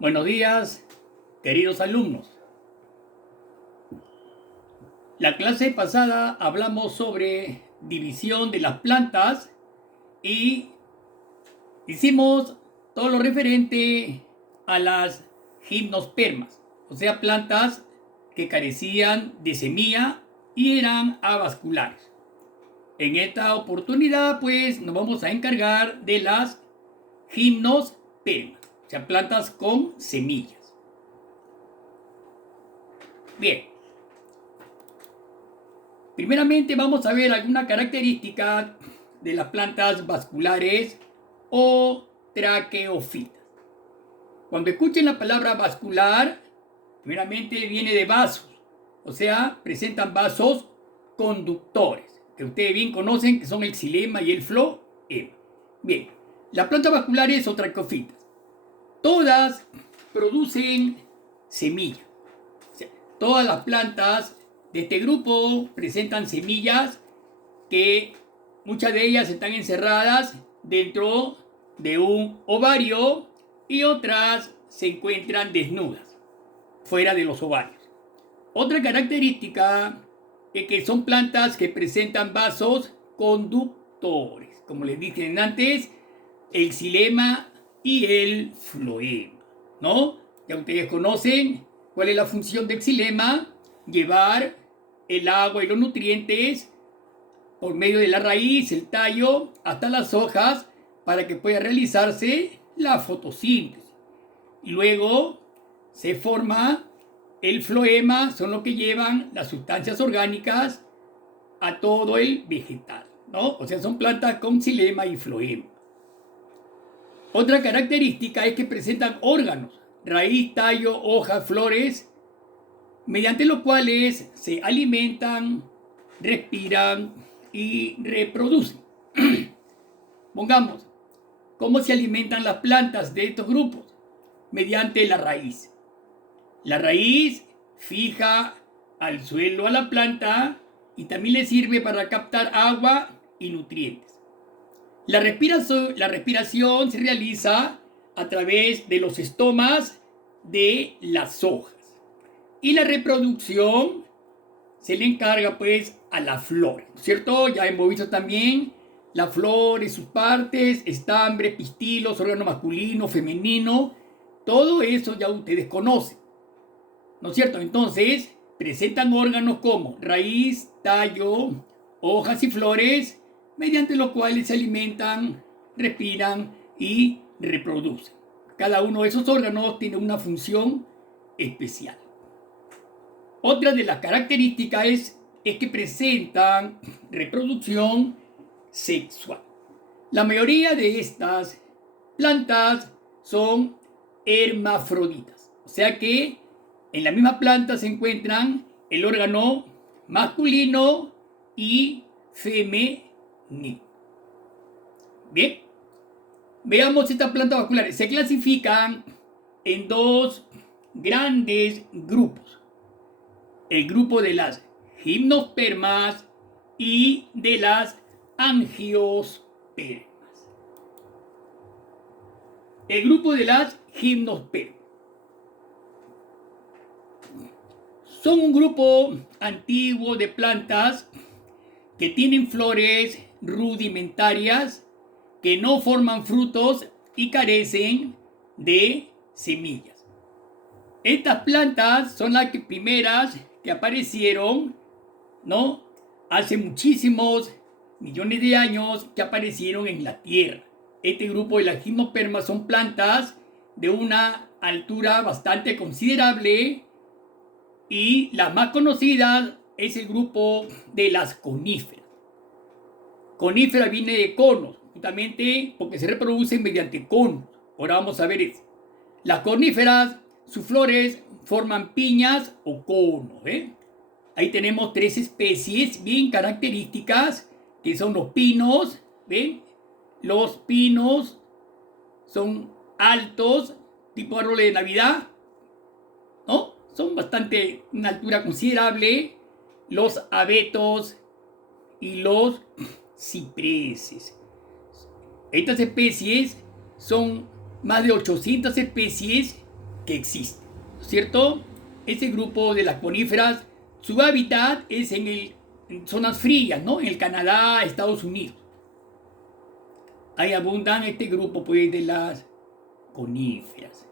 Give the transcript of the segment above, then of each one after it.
Buenos días, queridos alumnos. La clase pasada hablamos sobre división de las plantas y hicimos todo lo referente a las gimnospermas, o sea, plantas que carecían de semilla y eran avasculares. En esta oportunidad, pues, nos vamos a encargar de las gimnospermas, o sea, plantas con semillas. Bien, primeramente vamos a ver alguna característica de las plantas vasculares o traqueofitas. Cuando escuchen la palabra vascular, primeramente viene de vasos, o sea, presentan vasos conductores, que ustedes bien conocen, que son el xilema y el floema. Bien, las plantas vasculares o traqueofitas, todas producen semillas. O sea, todas las plantas de este grupo presentan semillas que muchas de ellas están encerradas dentro de un ovario y otras se encuentran desnudas fuera de los ovarios. Otra característica es que son plantas que presentan vasos conductores, como les dije antes, el xilema y el floema, ¿no? Ya ustedes conocen cuál es la función del xilema: llevar el agua y los nutrientes por medio de la raíz, el tallo, hasta las hojas para que pueda realizarse la fotosíntesis. Y luego se forma el floema, son los que llevan las sustancias orgánicas a todo el vegetal, ¿no? O sea, son plantas con xilema y floema. Otra característica es que presentan órganos, raíz, tallo, hojas, flores, mediante los cuales se alimentan, respiran y reproducen. Pongamos, ¿cómo se alimentan las plantas de estos grupos? Mediante la raíz. La raíz fija al suelo a la planta y también le sirve para captar agua y nutrientes. La respiración se realiza a través de los estomas de las hojas. Y la reproducción se le encarga pues a la flor, ¿cierto? Ya hemos visto también la flor y sus partes, estambres, pistilos, órgano masculino, femenino, todo eso ya ustedes conocen, ¿no es cierto? Entonces, presentan órganos como raíz, tallo, hojas y flores, mediante los cuales se alimentan, respiran y reproducen. Cada uno de esos órganos tiene una función especial. Otra de las características es que presentan reproducción sexual. La mayoría de estas plantas son hermafroditas, o sea que en la misma planta se encuentran el órgano masculino y femenino. Bien, veamos estas plantas vasculares. Se clasifican en dos grandes grupos: el grupo de las gimnospermas y de las angiospermas. El grupo de las gimnospermas son un grupo antiguo de plantas que tienen flores rudimentarias, que no forman frutos y carecen de semillas. Estas plantas son las primeras que aparecieron, ¿no? Hace muchísimos millones de años que aparecieron en la Tierra. Este grupo de las gimnospermas son plantas de una altura bastante considerable y la más conocida es el grupo de las coníferas. Conífera viene de conos, justamente porque se reproducen mediante conos. Ahora vamos a ver eso. Las coníferas, sus flores forman piñas o conos, ¿eh? Ahí tenemos tres especies bien características, que son los pinos, ¿ven? Los pinos son altos, tipo árboles de Navidad, ¿no? Son bastante, una altura considerable. Los abetos y los cipreses. Estas especies son más de 800 especies que existen, ¿no es cierto? Ese grupo de las coníferas, su hábitat es en zonas frías, ¿no? En el Canadá, Estados Unidos. Ahí abundan este grupo, pues, de las coníferas.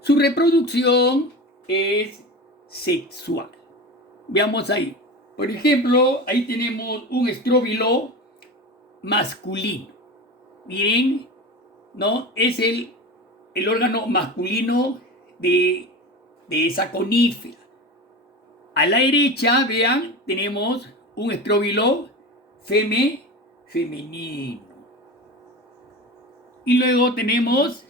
Su reproducción es sexual. Veamos ahí. Por ejemplo, ahí tenemos un estróbilo masculino. Miren, ¿no? Es el órgano masculino de esa conífera. A la derecha, vean, tenemos un estróbilo femenino. Y luego tenemos,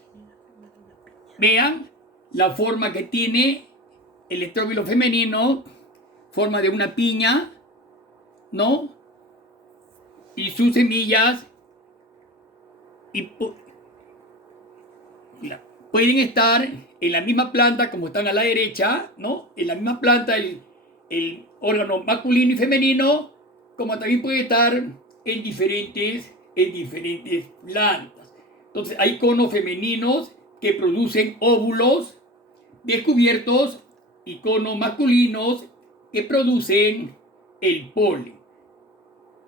vean, la forma que tiene el estróbilo femenino, forma de una piña, ¿no? Y sus semillas pueden estar en la misma planta como están a la derecha, ¿no? En la misma planta el órgano masculino y femenino, como también puede estar en diferentes plantas. Entonces hay conos femeninos que producen óvulos descubiertos y conos masculinos que producen el polen,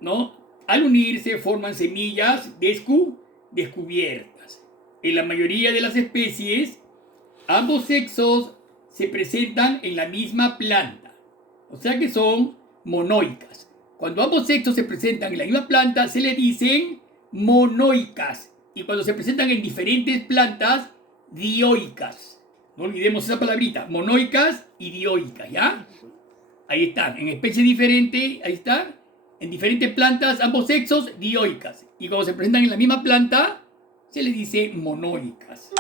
¿no? Al unirse forman semillas descubiertas. En la mayoría de las especies, ambos sexos se presentan en la misma planta, o sea que son monoicas. Cuando ambos sexos se presentan en la misma planta, se le dicen monoicas. Y cuando se presentan en diferentes plantas, dioicas. No olvidemos esa palabrita, monoicas y dioicas, ¿ya? Ahí están, en especies diferentes, ahí está. En diferentes plantas, ambos sexos, dioicas. Y cuando se presentan en la misma planta, se les dice monoicas.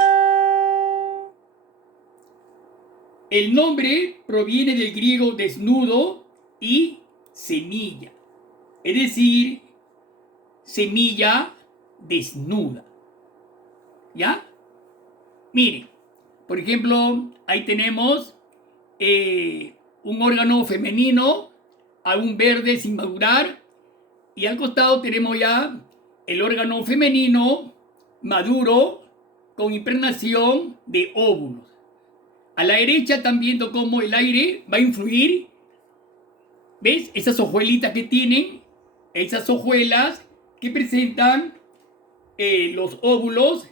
El nombre proviene del griego desnudo y semilla. Es decir, semilla desnuda. ¿Ya? Miren, por ejemplo, ahí tenemos un órgano femenino, aún verde sin madurar, y al costado tenemos ya el órgano femenino maduro con impregnación de óvulos. A la derecha están viendo cómo el aire va a influir. ¿Ves? Esas hojuelitas que tienen, esas hojuelas que presentan los óvulos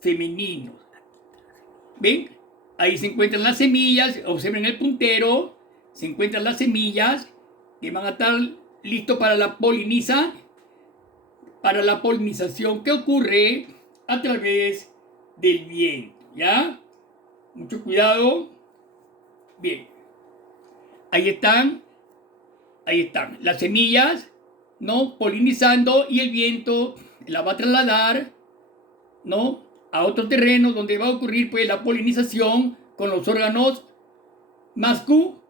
femeninos. ¿Ven? Ahí se encuentran las semillas, observen el puntero, se encuentran las semillas que van a estar listos para la polinización que ocurre a través del viento, ¿ya? Mucho cuidado. Bien. Ahí están las semillas, ¿no? Polinizando, y el viento la va a trasladar, ¿no? A otro terreno donde va a ocurrir, pues, la polinización con los órganos masculinos,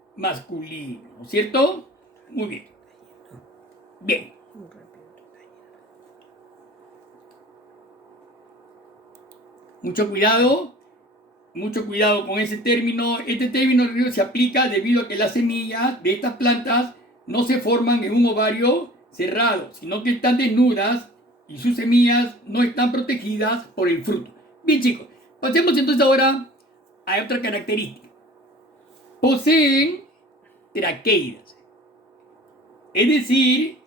¿no es cierto? Muy bien. Bien. Mucho cuidado con ese término. Este término se aplica debido a que las semillas de estas plantas no se forman en un ovario cerrado, sino que están desnudas y sus semillas no están protegidas por el fruto. Bien, chicos, pasemos entonces ahora a otra característica. Poseen traqueidas, es decir,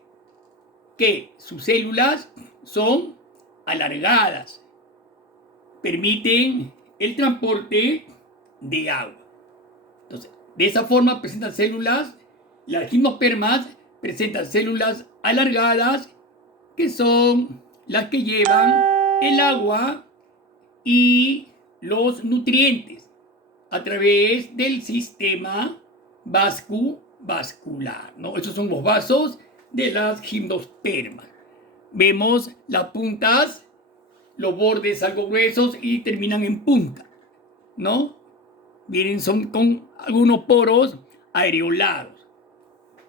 que sus células son alargadas, permiten el transporte de agua. Entonces, de esa forma presentan células, las gimnospermas presentan células alargadas que son las que llevan el agua y los nutrientes a través del sistema vascular, ¿no? Esos son los vasos de las gimnospermas. Vemos las puntas, los bordes algo gruesos y terminan en punta, ¿no? Miren, son con algunos poros areolados.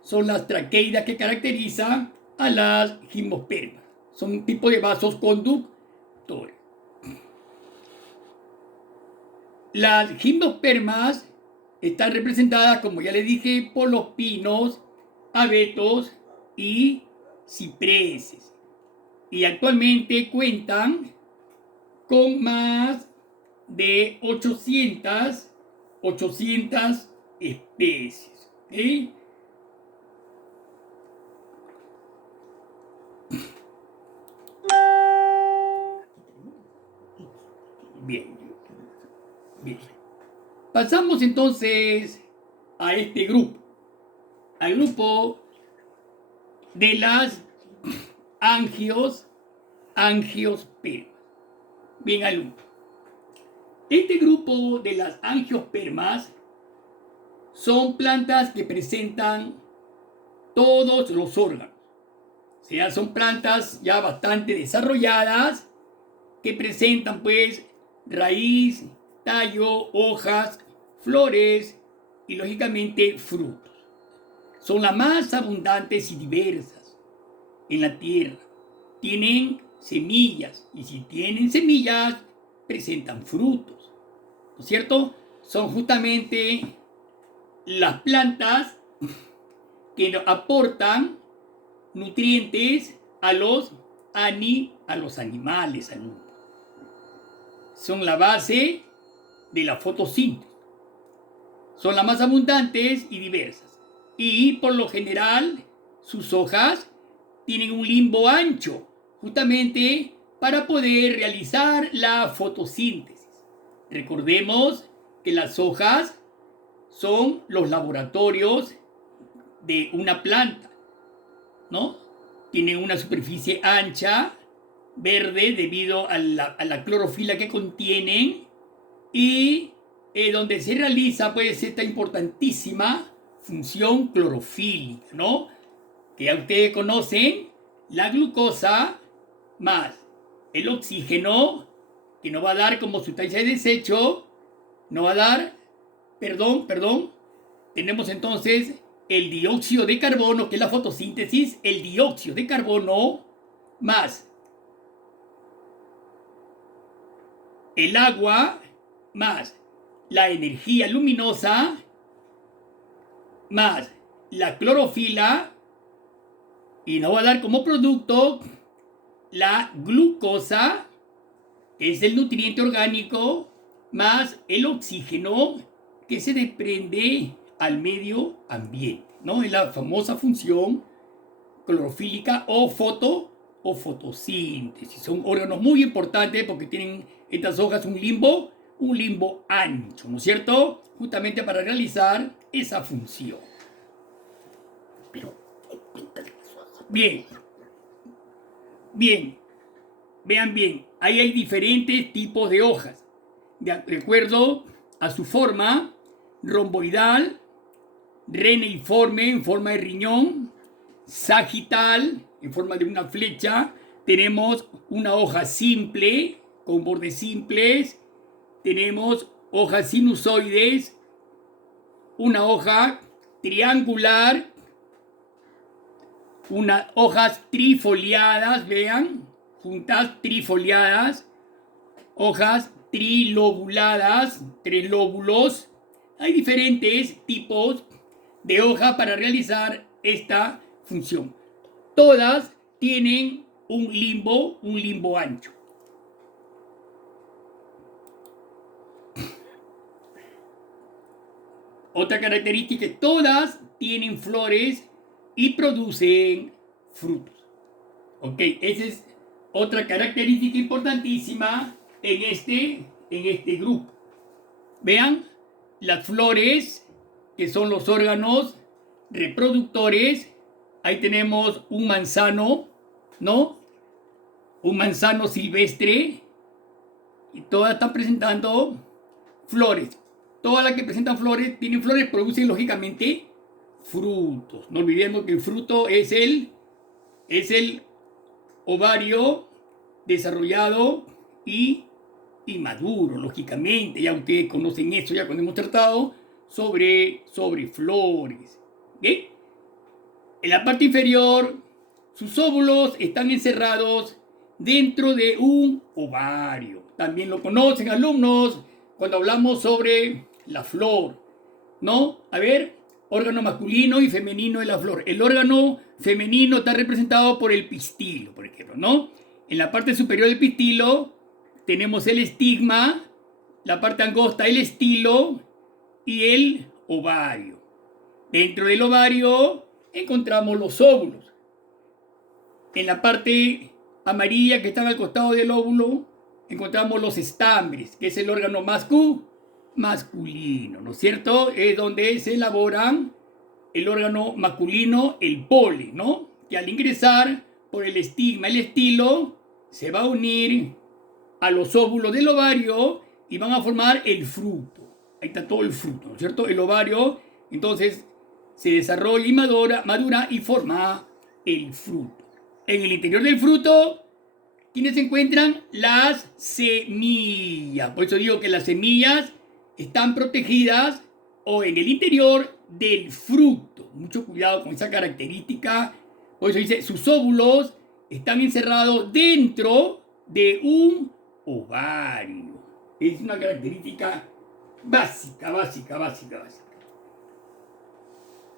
Son las traqueidas que caracterizan a las gimnospermas. Son un tipo de vasos conductores. Las gimnospermas están representadas, como ya les dije, por los pinos, abetos y cipreses. Y actualmente cuentan con más de 800 especies. ¿Okay? Bien, bien. Pasamos entonces a este grupo, al grupo de las angiospermas. Bien, alumnos. Este grupo de las angiospermas son plantas que presentan todos los órganos. O sea, son plantas ya bastante desarrolladas que presentan pues raíz, tallo, hojas, flores y lógicamente frutos. Son las más abundantes y diversas en la tierra. Tienen semillas y si tienen semillas presentan frutos. ¿No es cierto? Son justamente las plantas que aportan nutrientes a los animales. Son la base de la fotosíntesis. Son las más abundantes y diversas. Y por lo general, sus hojas tienen un limbo ancho, justamente para poder realizar la fotosíntesis. Recordemos que las hojas son los laboratorios de una planta, ¿no? Tienen una superficie ancha, verde, debido a la clorofila que contienen y donde se realiza pues esta importantísima función clorofílica, ¿no? Que ya ustedes conocen, la glucosa más el oxígeno, que nos va a dar como sustancia de desecho, nos va a dar, tenemos entonces el dióxido de carbono, que es la fotosíntesis, el dióxido de carbono más el agua más la energía luminosa más la clorofila y nos va a dar como producto la glucosa, que es el nutriente orgánico, más el oxígeno que se desprende al medio ambiente, ¿no? Es la famosa función clorofílica o fotosíntesis. Son órganos muy importantes porque tienen estas hojas un limbo ancho, ¿no es cierto? Justamente para realizar esa función. Bien, vean bien, ahí hay diferentes tipos de hojas, de acuerdo a su forma, romboidal, reneiforme en forma de riñón, sagital en forma de una flecha, tenemos una hoja simple con bordes simples, tenemos hojas sinusoides, una hoja triangular, unas hojas trifoliadas, vean, juntas trifoliadas, hojas trilobuladas, 3 lóbulos. Hay diferentes tipos de hoja para realizar esta función. Todas tienen un limbo ancho. Otra característica es que todas tienen flores y producen frutos. Ok, esa es otra característica importantísima en este grupo. Vean, las flores, que son los órganos reproductores, ahí tenemos un manzano, ¿no? Un manzano silvestre, y todas están presentando flores. Todas las que presentan flores, tienen flores, producen lógicamente frutos. No olvidemos que el fruto es el ovario desarrollado y maduro, lógicamente. Ya ustedes conocen esto, ya cuando hemos tratado sobre flores. ¿Bien? En la parte inferior, sus óvulos están encerrados dentro de un ovario. También lo conocen, alumnos, cuando hablamos sobre la flor, ¿no? A ver, órgano masculino y femenino de la flor. El órgano femenino está representado por el pistilo, por ejemplo, ¿no? En la parte superior del pistilo tenemos el estigma, la parte angosta, el estilo y el ovario. Dentro del ovario encontramos los óvulos. En la parte amarilla que están al costado del óvulo encontramos los estambres, que es el órgano masculino, ¿no es cierto? Es donde se elaboran el órgano masculino, el polen, ¿no? Que al ingresar por el estigma, el estilo, se va a unir a los óvulos del ovario y van a formar el fruto. Ahí está todo el fruto, ¿no es cierto? El ovario, entonces, se desarrolla y madura y forma el fruto. En el interior del fruto, ¿quiénes se encuentran? Las semillas. Por eso digo que las semillas están protegidas o en el interior del fruto. Mucho cuidado con esa característica. Por eso dice, sus óvulos están encerrados dentro de un ovario. Es una característica básica.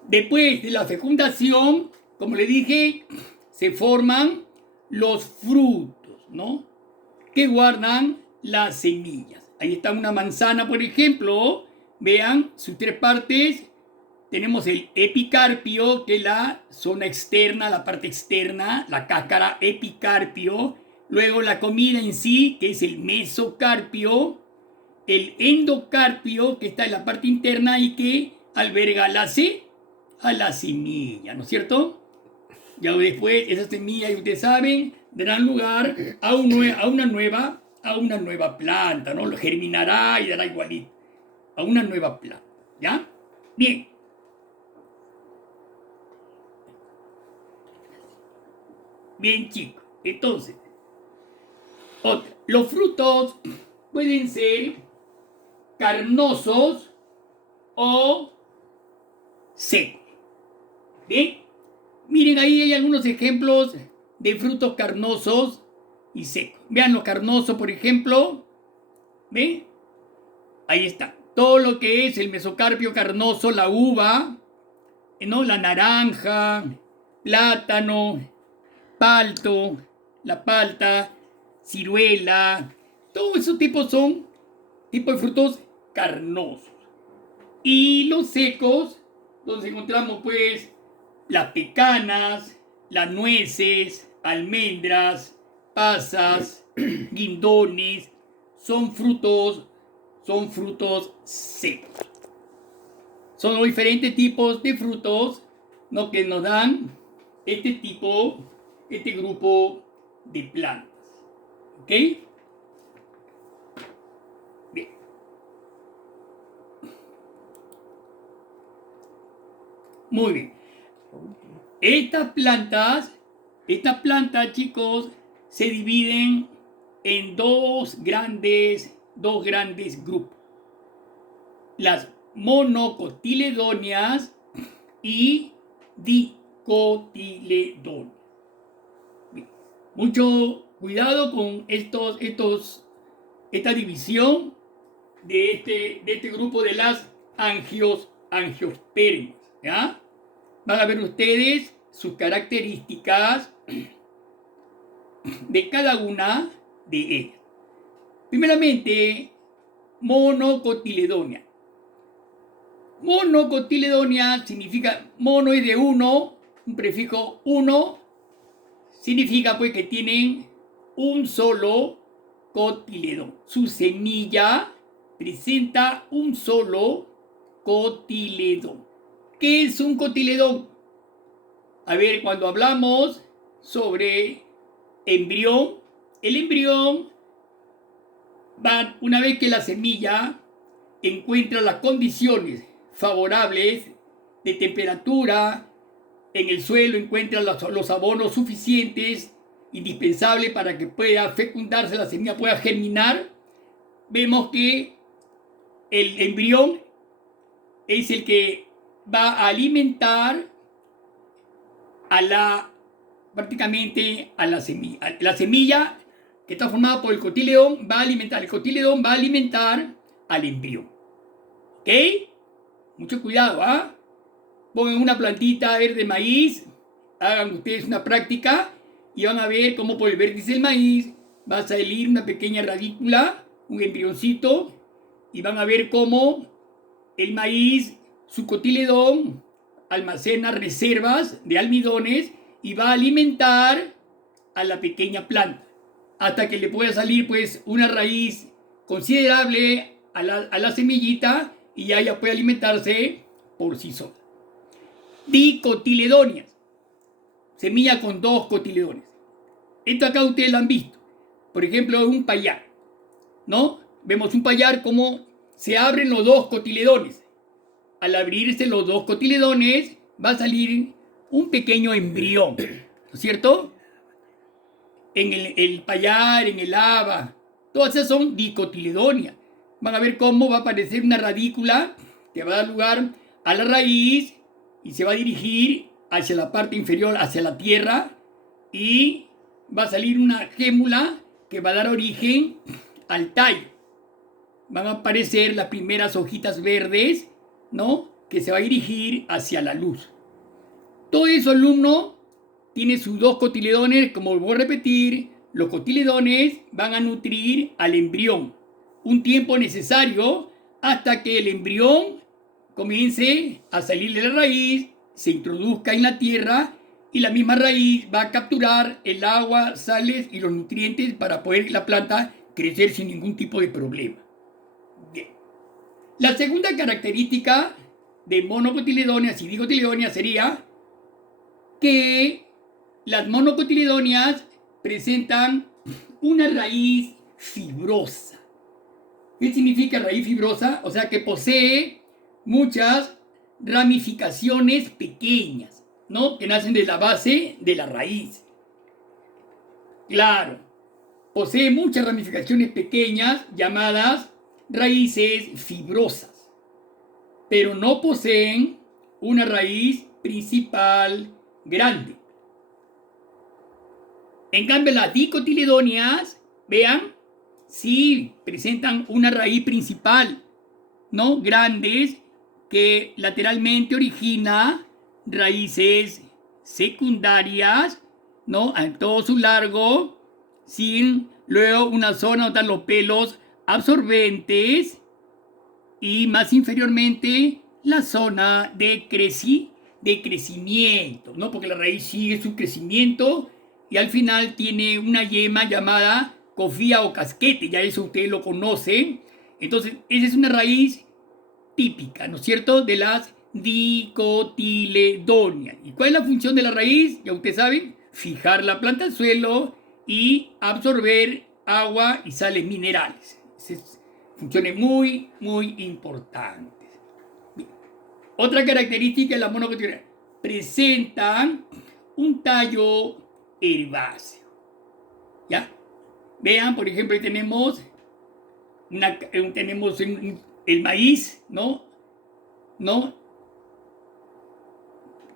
Después de la fecundación, como le dije, se forman los frutos, ¿no? Que guardan las semillas. Ahí está una manzana, por ejemplo. Vean sus tres partes. Tenemos el epicarpio, que es la zona externa, la parte externa, la cáscara, epicarpio. Luego la comida en sí, que es el mesocarpio. El endocarpio, que está en la parte interna y que alberga a la semilla, ¿no es cierto? Ya después, esa semilla, y ustedes saben, darán lugar a una nueva planta, ¿no? Lo germinará y dará igualito. A una nueva planta, ¿ya? Bien. Bien, chicos. Entonces, los frutos pueden ser carnosos o secos. ¿Bien? Miren, ahí hay algunos ejemplos de frutos carnosos y secos. Vean los carnosos, por ejemplo. ¿Ven? Ahí está. Todo lo que es el mesocarpio carnoso, la uva, ¿no? La naranja, plátano, palto, la palta, ciruela. Todos esos tipos son tipos de frutos carnosos. Y los secos, donde encontramos pues las pecanas, las nueces, almendras, pasas, guindones, son frutos secos. Son los diferentes tipos de frutos, ¿no? Que nos dan este grupo de plantas. ¿Ok? Bien. Muy bien. Estas plantas, chicos, se dividen en dos grandes grupos. Las monocotiledóneas y dicotiledóneas. Bien. Mucho cuidado con esta división de este grupo de las angiospermas, ¿ya? Van a ver ustedes sus características de cada una de ellas. Primeramente, monocotiledónea. Monocotiledónea significa, mono es de uno, un prefijo uno, significa pues que tienen un solo cotiledón. Su semilla presenta un solo cotiledón. ¿Qué es un cotiledón? A ver, cuando hablamos sobre embrión, el embrión va, una vez que la semilla encuentra las condiciones favorables de temperatura, en el suelo encuentra los abonos suficientes, indispensables para que pueda fecundarse, la semilla pueda germinar, vemos que el embrión es el que va a alimentar prácticamente a la semilla. La semilla que está formada por el cotiledón va a alimentar al embrión. ¿Ok? Mucho cuidado, ¿ah? Pongan una plantita verde de maíz, hagan ustedes una práctica y van a ver cómo por el vértice del maíz va a salir una pequeña radícula, un embrioncito, y van a ver cómo el maíz, su cotiledón, almacena reservas de almidones y va a alimentar a la pequeña planta hasta que le pueda salir pues una raíz considerable a la semillita y ya ella puede alimentarse por sí sola. Dicotiledonias, semilla con 2 cotiledones. Esto acá ustedes lo han visto. Por ejemplo, un payar, ¿no? Vemos un payar como se abren los 2 cotiledones. Al abrirse los 2 cotiledones va a salir un pequeño embrión, ¿no es cierto? En el payar, en el haba, todas esas son dicotiledonias. Van a ver cómo va a aparecer una radícula que va a dar lugar a la raíz y se va a dirigir hacia la parte inferior, hacia la tierra, y va a salir una gémula que va a dar origen al tallo. Van a aparecer las primeras hojitas verdes, ¿no? Que se va a dirigir hacia la luz. Todo eso, alumno, tiene sus 2 cotiledones. Como voy a repetir, los cotiledones van a nutrir al embrión un tiempo necesario hasta que el embrión comience a salir de la raíz, se introduzca en la tierra y la misma raíz va a capturar el agua, sales y los nutrientes para poder la planta crecer sin ningún tipo de problema. Bien. La segunda característica de monocotiledonias y dicotiledonias sería que las monocotiledonias presentan una raíz fibrosa. ¿Qué significa raíz fibrosa? O sea que posee muchas ramificaciones pequeñas, ¿no? Que nacen de la base de la raíz. Claro, posee muchas ramificaciones pequeñas llamadas raíces fibrosas, pero no poseen una raíz principal grande. En cambio, las dicotiledonias, vean, sí presentan una raíz principal, ¿no? Grandes, que lateralmente origina raíces secundarias, ¿no? En todo su largo, sin luego una zona donde están los pelos absorbentes y más inferiormente la zona de crecimiento, ¿no? Porque la raíz sigue su crecimiento y al final tiene una yema llamada cofía o casquete, ya eso ustedes lo conocen. Entonces, esa es una raíz típica, ¿no es cierto?, de las dicotiledonias. ¿Y cuál es la función de la raíz? Ya ustedes saben, fijar la planta al suelo y absorber agua y sales minerales. Esas funciones muy, muy importantes. Bien. Otra característica de la monocotiledóneas: presentan un tallo herbáceo. ¿Ya? Vean, por ejemplo, ahí tenemos el maíz, ¿no?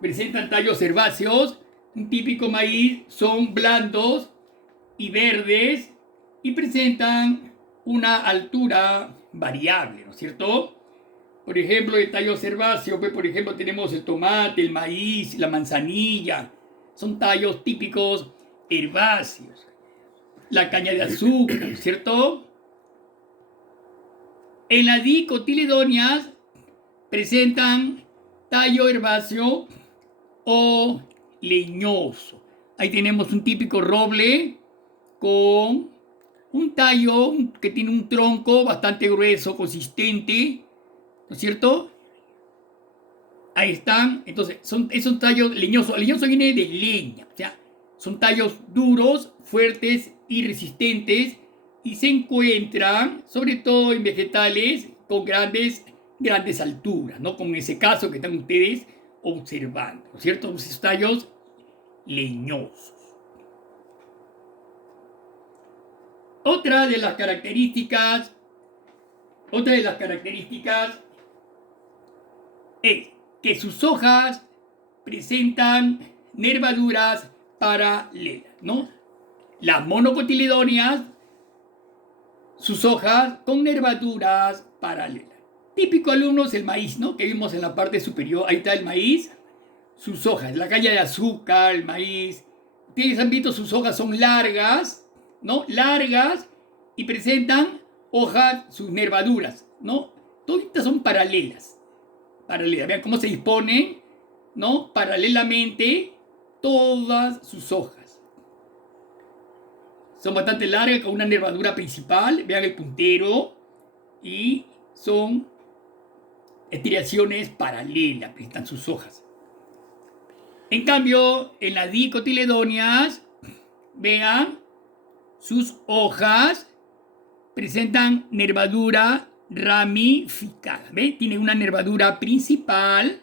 Presentan tallos herbáceos. Un típico maíz son blandos y verdes y presentan una altura variable, ¿no es cierto? Por ejemplo, de tallos herbáceos, pues, por ejemplo, tenemos el tomate, el maíz, la manzanilla. Son tallos típicos herbáceos. La caña de azúcar, ¿cierto? En las dicotiledonias presentan tallo herbáceo o leñoso. Ahí tenemos un típico roble con un tallo que tiene un tronco bastante grueso, consistente, ¿no es cierto? Ahí están. Entonces, esos tallos leñosos. Leñoso viene de leña, o sea, son tallos duros, fuertes y resistentes y se encuentran sobre todo en vegetales con grandes alturas, ¿no? Como en ese caso que están ustedes observando, ¿no es cierto? Esos tallos leñosos. Otra de las características es que sus hojas presentan nervaduras paralelas, ¿no? Las monocotiledonias, sus hojas con nervaduras paralelas. Típico alumno es el maíz, ¿no? Que vimos en la parte superior. Ahí está el maíz, sus hojas, la caña de azúcar, el maíz. Ustedes han visto, sus hojas son largas, ¿no? Largas y presentan hojas, sus nervaduras, ¿no? Todas son paralelas. Vean cómo se disponen, ¿no? Paralelamente todas sus hojas. Son bastante largas con una nervadura principal. Vean el puntero. Y son estriaciones paralelas, presentan sus hojas. En cambio, en las dicotiledóneas, vean, sus hojas presentan nervadura ramificada. ¿Ve? Tienen una nervadura principal,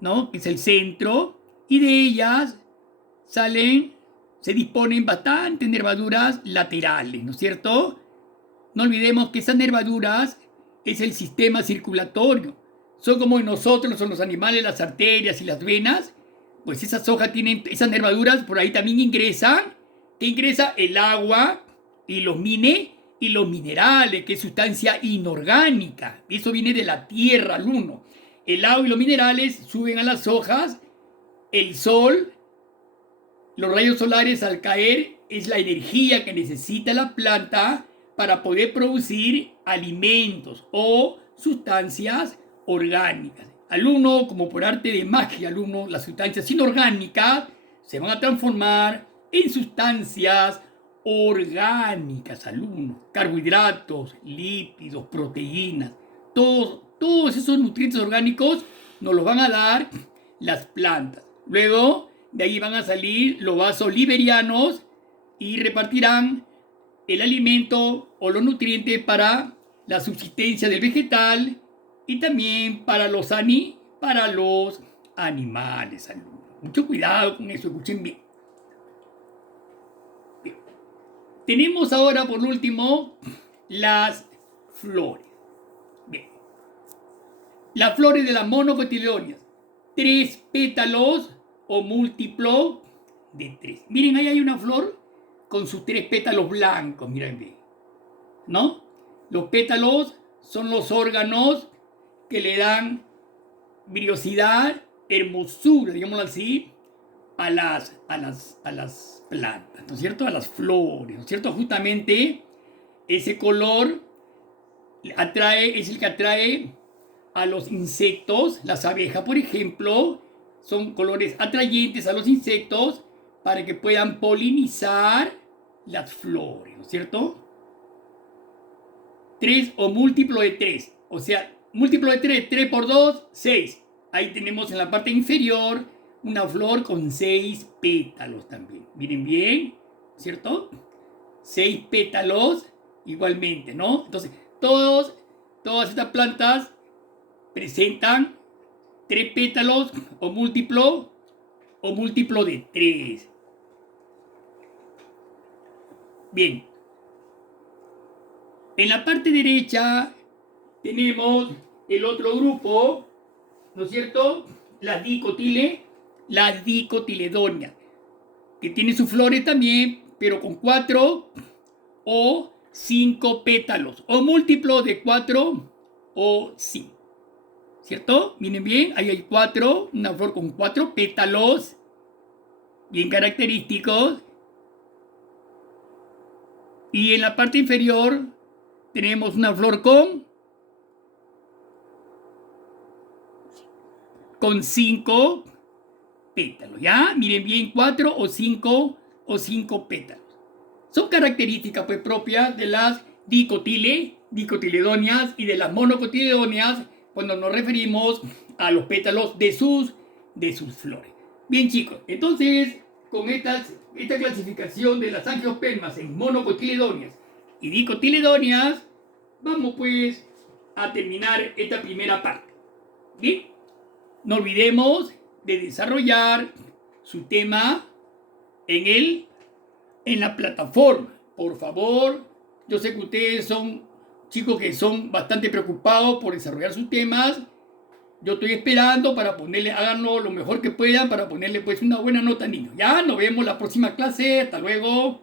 ¿no? Que es el centro, y de ellas se disponen bastantes nervaduras laterales, ¿no es cierto? No olvidemos que esas nervaduras es el sistema circulatorio. Son como en nosotros, son los animales, las arterias y las venas. Pues esas hojas tienen, esas nervaduras, por ahí también ingresan. Que ingresa el agua y los minerales, que es sustancia inorgánica. Eso viene de la tierra al uno. El agua y los minerales suben a las hojas. El sol, los rayos solares al caer, es la energía que necesita la planta para poder producir alimentos o sustancias orgánicas. Al uno, como por arte de magia, las sustancias inorgánicas se van a transformar en sustancias orgánicas, carbohidratos, lípidos, proteínas, todos esos nutrientes orgánicos nos los van a dar las plantas. Luego, de ahí van a salir los vasos liberianos y repartirán el alimento o los nutrientes para la subsistencia del vegetal y también para los animales. Mucho cuidado con eso, escuchen bien. Tenemos ahora, por último, las flores. Bien. Las flores de las monocotiledóneas. 3 pétalos o múltiplo de 3. Miren, ahí hay una flor con sus 3 pétalos blancos, miren bien, ¿no? Los pétalos son los órganos que le dan brillosidad, hermosura, digámoslo así, a las plantas, ¿no es cierto? A las flores, ¿no es cierto? Justamente ese color es el que atrae a los insectos. Las abejas, por ejemplo, son colores atrayentes a los insectos para que puedan polinizar las flores, ¿no es cierto? 3 o múltiplo de 3, o sea, múltiplo de 3, 3 por 2, 6. Ahí tenemos en la parte inferior una flor con 6 pétalos también. Miren bien, ¿cierto? 6 pétalos igualmente, ¿no? Entonces, todas estas plantas presentan 3 pétalos o múltiplo de 3. Bien. En la parte derecha tenemos el otro grupo, ¿no es cierto? Las dicotiledóneas, que tiene sus flores también, pero con 4 o 5 pétalos, o múltiplo de 4 o 5. ¿Cierto? Miren bien, ahí hay 4, una flor con 4 pétalos, bien característicos. Y en la parte inferior tenemos una flor con 5 pétalos, ¿ya? Miren bien, 4 o 5 pétalos. Son características pues propias de las dicotiledóneas y de las monocotiledóneas cuando nos referimos a los pétalos de sus flores. Bien, chicos, entonces con esta clasificación de las angiospermas en monocotiledóneas y dicotiledóneas, vamos pues a terminar esta primera parte. Bien, no olvidemos de desarrollar su tema en la plataforma. Por favor, yo sé que ustedes son chicos que son bastante preocupados por desarrollar sus temas. Yo estoy esperando para háganlo lo mejor que puedan para ponerle pues una buena nota, niños. Ya, nos vemos la próxima clase. Hasta luego.